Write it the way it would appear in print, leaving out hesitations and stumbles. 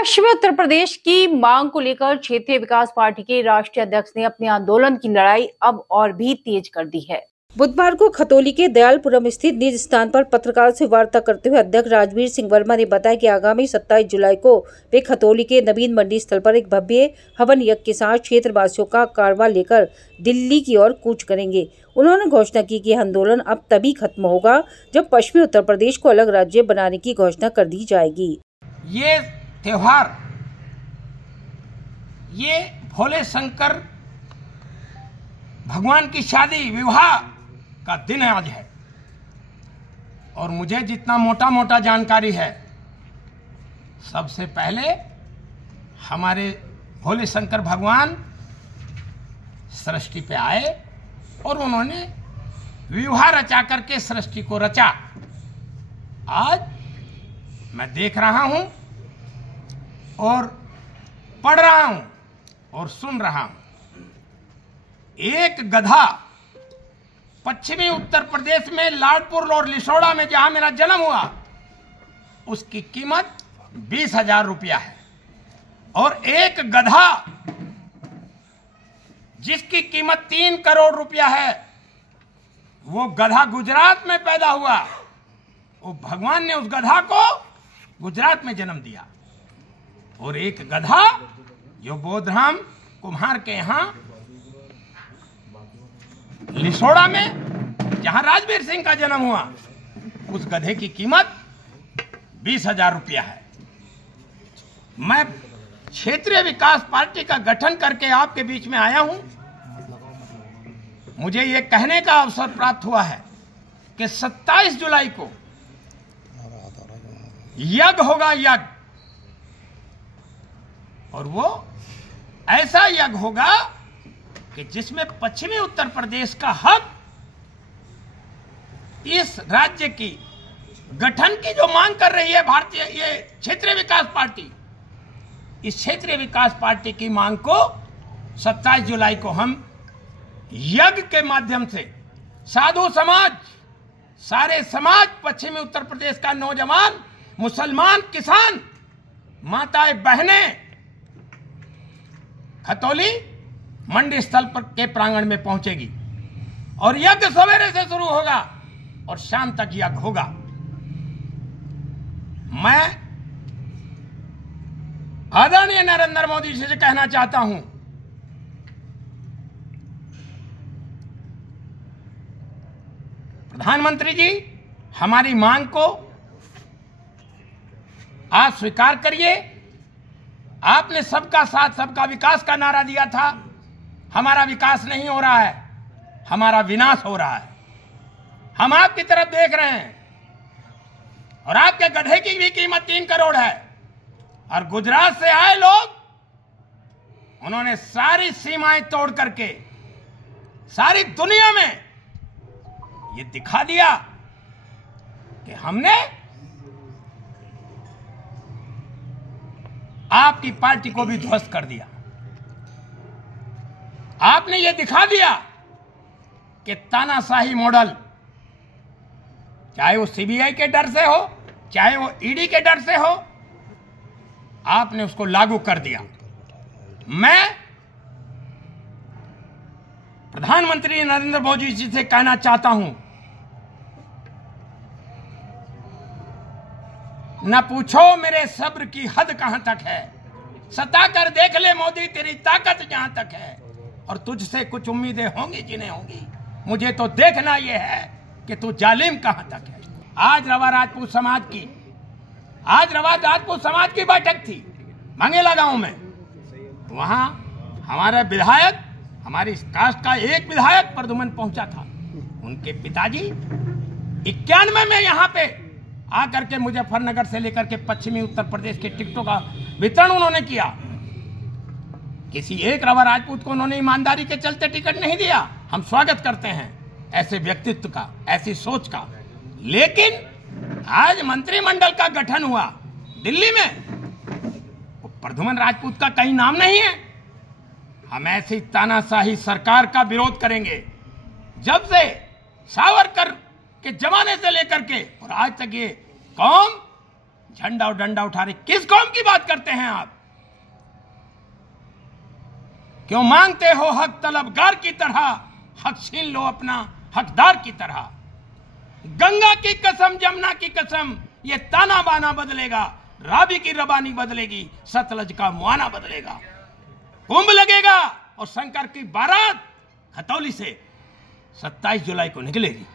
पश्चिमी उत्तर प्रदेश की मांग को लेकर क्षेत्रीय विकास पार्टी के राष्ट्रीय अध्यक्ष ने अपने आंदोलन की लड़ाई अब और भी तेज कर दी है। बुधवार को खतौली के दयालपुरम स्थित निज स्थान पर पत्रकारों से वार्ता करते हुए अध्यक्ष राजवीर सिंह वर्मा ने बताया कि आगामी 27 जुलाई को वे खतौली के नवीन मंडी स्थल पर एक भव्य हवन यज्ञ के साथ क्षेत्रवासियों का कारवां लेकर दिल्ली की ओर कूच करेंगे। उन्होंने घोषणा की कि आंदोलन अब तभी खत्म होगा जब पश्चिमी उत्तर प्रदेश को अलग राज्य बनाने की घोषणा कर दी जाएगी। ये त्योहार, ये भोले शंकर भगवान की शादी विवाह का दिन आज है और मुझे जितना मोटा जानकारी है, सबसे पहले हमारे भोले शंकर भगवान सृष्टि पे आए और उन्होंने विवाह रचा करके सृष्टि को रचा। आज मैं देख रहा हूं और पढ़ रहा हूं और सुन रहा हूं, एक गधा पश्चिमी उत्तर प्रदेश में लाडपुर और लिसोड़ा में जहां मेरा जन्म हुआ, उसकी कीमत 20,000 रुपया है। और एक गधा जिसकी कीमत 3 करोड़ रुपया है, वो गधा गुजरात में पैदा हुआ। वो भगवान ने उस गधा को गुजरात में जन्म दिया। और एक गधा जो बोधराम कुम्हार के यहां लिसोड़ा में जहां राजवीर सिंह का जन्म हुआ, उस गधे की कीमत 20,000 रुपया है। मैं क्षेत्रीय विकास पार्टी का गठन करके आपके बीच में आया हूं। मुझे यह कहने का अवसर प्राप्त हुआ है कि 27 जुलाई को यज्ञ होगा, यज्ञ, और वो ऐसा यज्ञ होगा कि जिसमें पश्चिमी उत्तर प्रदेश का हक, इस राज्य की गठन की जो मांग कर रही है भारतीय ये क्षेत्रीय विकास पार्टी, इस क्षेत्रीय विकास पार्टी की मांग को 27 जुलाई को हम यज्ञ के माध्यम से साधु समाज, सारे समाज, पश्चिमी उत्तर प्रदेश का नौजवान, मुसलमान, किसान, माताएं, बहनें खतौली मंडी स्थल पर के प्रांगण में पहुंचेगी और यज्ञ सवेरे से शुरू होगा और शाम तक यज्ञ होगा। मैं आदरणीय नरेंद्र मोदी जी से कहना चाहता हूं, प्रधानमंत्री जी, हमारी मांग को आप स्वीकार करिए। आपने सबका साथ सबका विकास का नारा दिया था। हमारा विकास नहीं हो रहा है, हमारा विनाश हो रहा है। हम आपकी तरफ देख रहे हैं और आपके गधे की भी कीमत 3 करोड़ है। और गुजरात से आए लोग, उन्होंने सारी सीमाएं तोड़ करके सारी दुनिया में ये दिखा दिया कि हमने आपकी पार्टी को भी ध्वस्त कर दिया। आपने ये दिखा दिया कि तानाशाही मॉडल, चाहे वो सीबीआई के डर से हो, चाहे वो ईडी के डर से हो, आपने उसको लागू कर दिया। मैं प्रधानमंत्री नरेंद्र मोदी जी से कहना चाहता हूं, न पूछो मेरे सब्र की हद कहां तक है, सता कर देख ले मोदी तेरी ताकत जहां तक है। और तुझसे कुछ उम्मीदें होंगी जिन्हें होंगी, मुझे तो देखना यह है कि तू जालिम कहां तक है। आज रवा राजपूत समाज की बैठक थी मंगेला गांव में। वहां हमारा विधायक, हमारी कास्ट का एक विधायक प्रद्युमन पहुंचा था। उनके पिताजी 91 में यहां पे आकर के मुजफ्फरनगर से लेकर के पश्चिमी उत्तर प्रदेश के टिकटों का वितरण उन्होंने किया। किसी एक रवा राजपूत को उन्होंने ईमानदारी के चलते टिकट नहीं दिया। हम स्वागत करते हैं ऐसे व्यक्तित्व का, ऐसी सोच का। लेकिन आज मंत्रिमंडल का गठन हुआ दिल्ली में, प्रद्युमन राजपूत का कहीं नाम नहीं है। हम ऐसी तानाशाही सरकार का विरोध करेंगे। जब से सावरकर के जमाने से लेकर के और आज तक ये कौम झंडा और डंडा उठा रहे, किस कौम की बात करते हैं आप? क्यों मांगते हो हक तलबगार की तरह, हक छीन लो अपना हकदार की तरह। गंगा की कसम, जमुना की कसम, ये ताना बाना बदलेगा, रावी की रबानी बदलेगी, सतलज का मुआना बदलेगा। कुंभ लगेगा और शंकर की बारात खतौली से 27 जुलाई को निकलेगी।